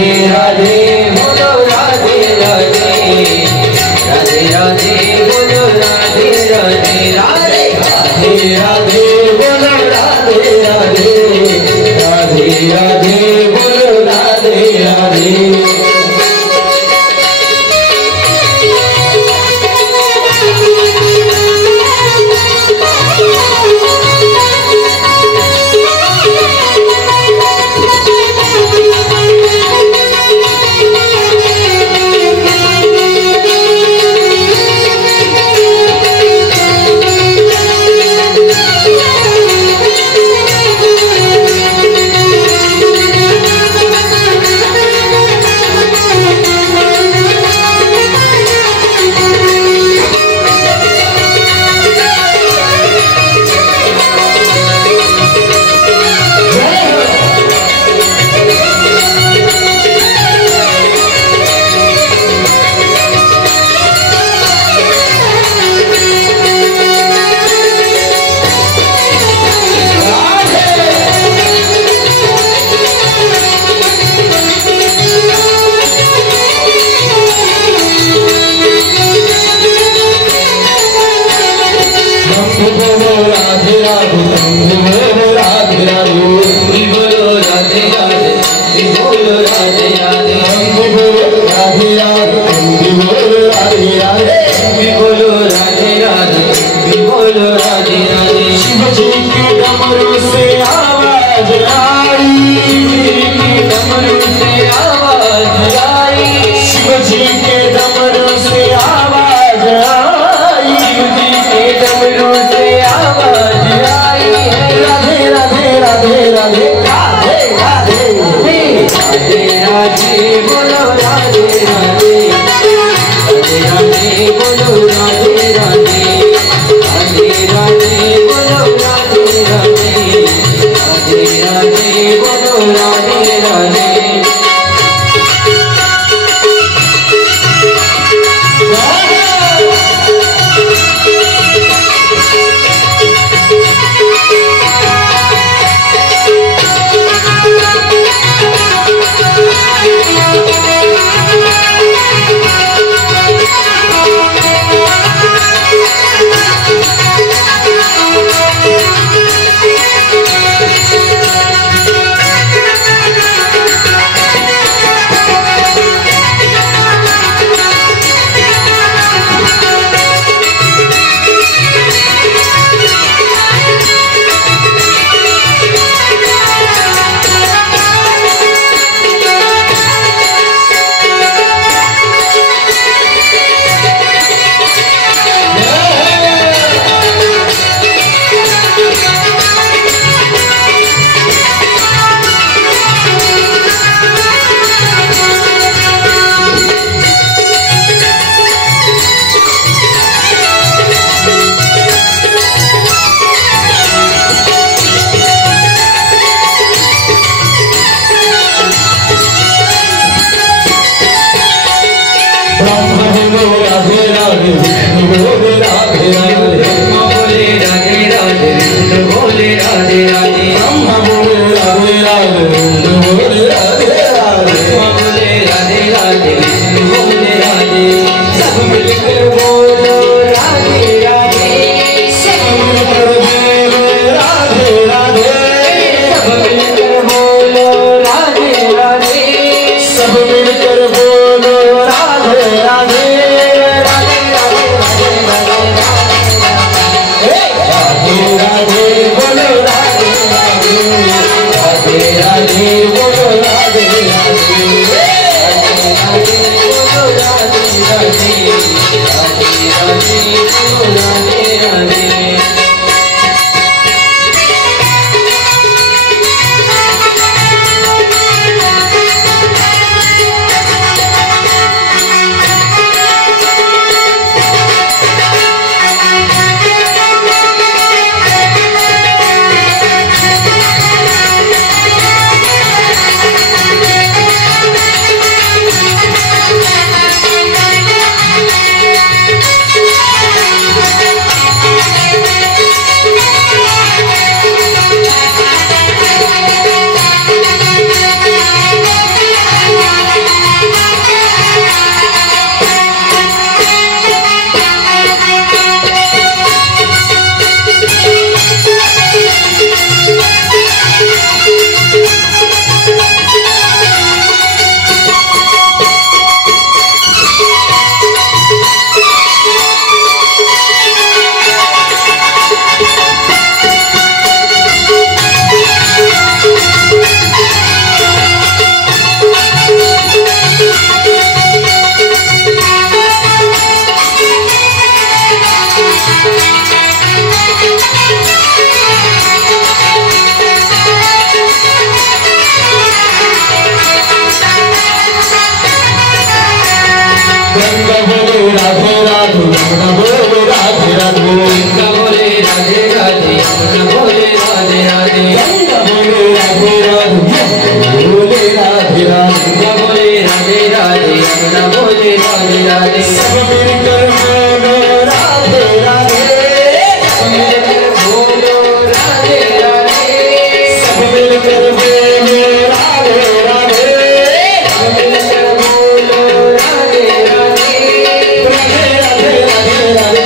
राधे बोलो राधे राधे राधे राधे बोलो राधे राधे राधे राधे राधे बोलो राधे राधे राधे राधे बोलो राधे राधे बोलो राधे राधे राधे राधे राधे बोले राधे राधे यमुना बोले राधे राधे गंगा बोले राधे राधे यमुना बोले राधे राधे गंगा बोले राधे राधे बोले राधे राधे गंगा बोले राधे राधे यमुना बोले राधे राधे सब मिलकर बोलो राधे राधे सब मिलकर बोलो राधे राधे सब मिलकर बोलो राधे राधे सब मिलकर बोलो राधे राधे राधे राधे राधे राधे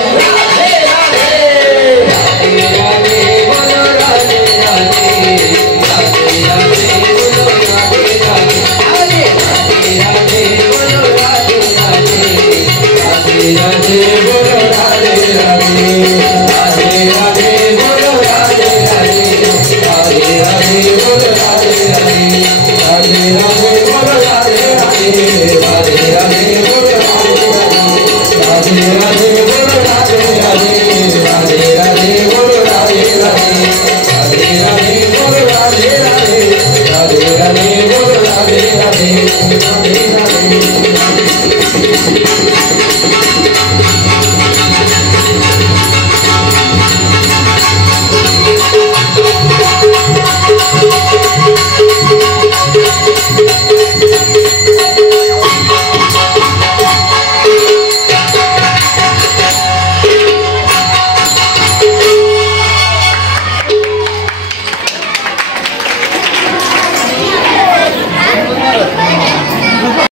राधे राधे राधे बोलो राधे राधे राधे राधे बोलो राधे राधे राधे राधे बोलो राधे राधे राधे राधे बोलो राधे राधे राधे राधे बोलो राधे राधे राधे राधे बोलो राधे राधे राधे राधे बोलो राधे राधे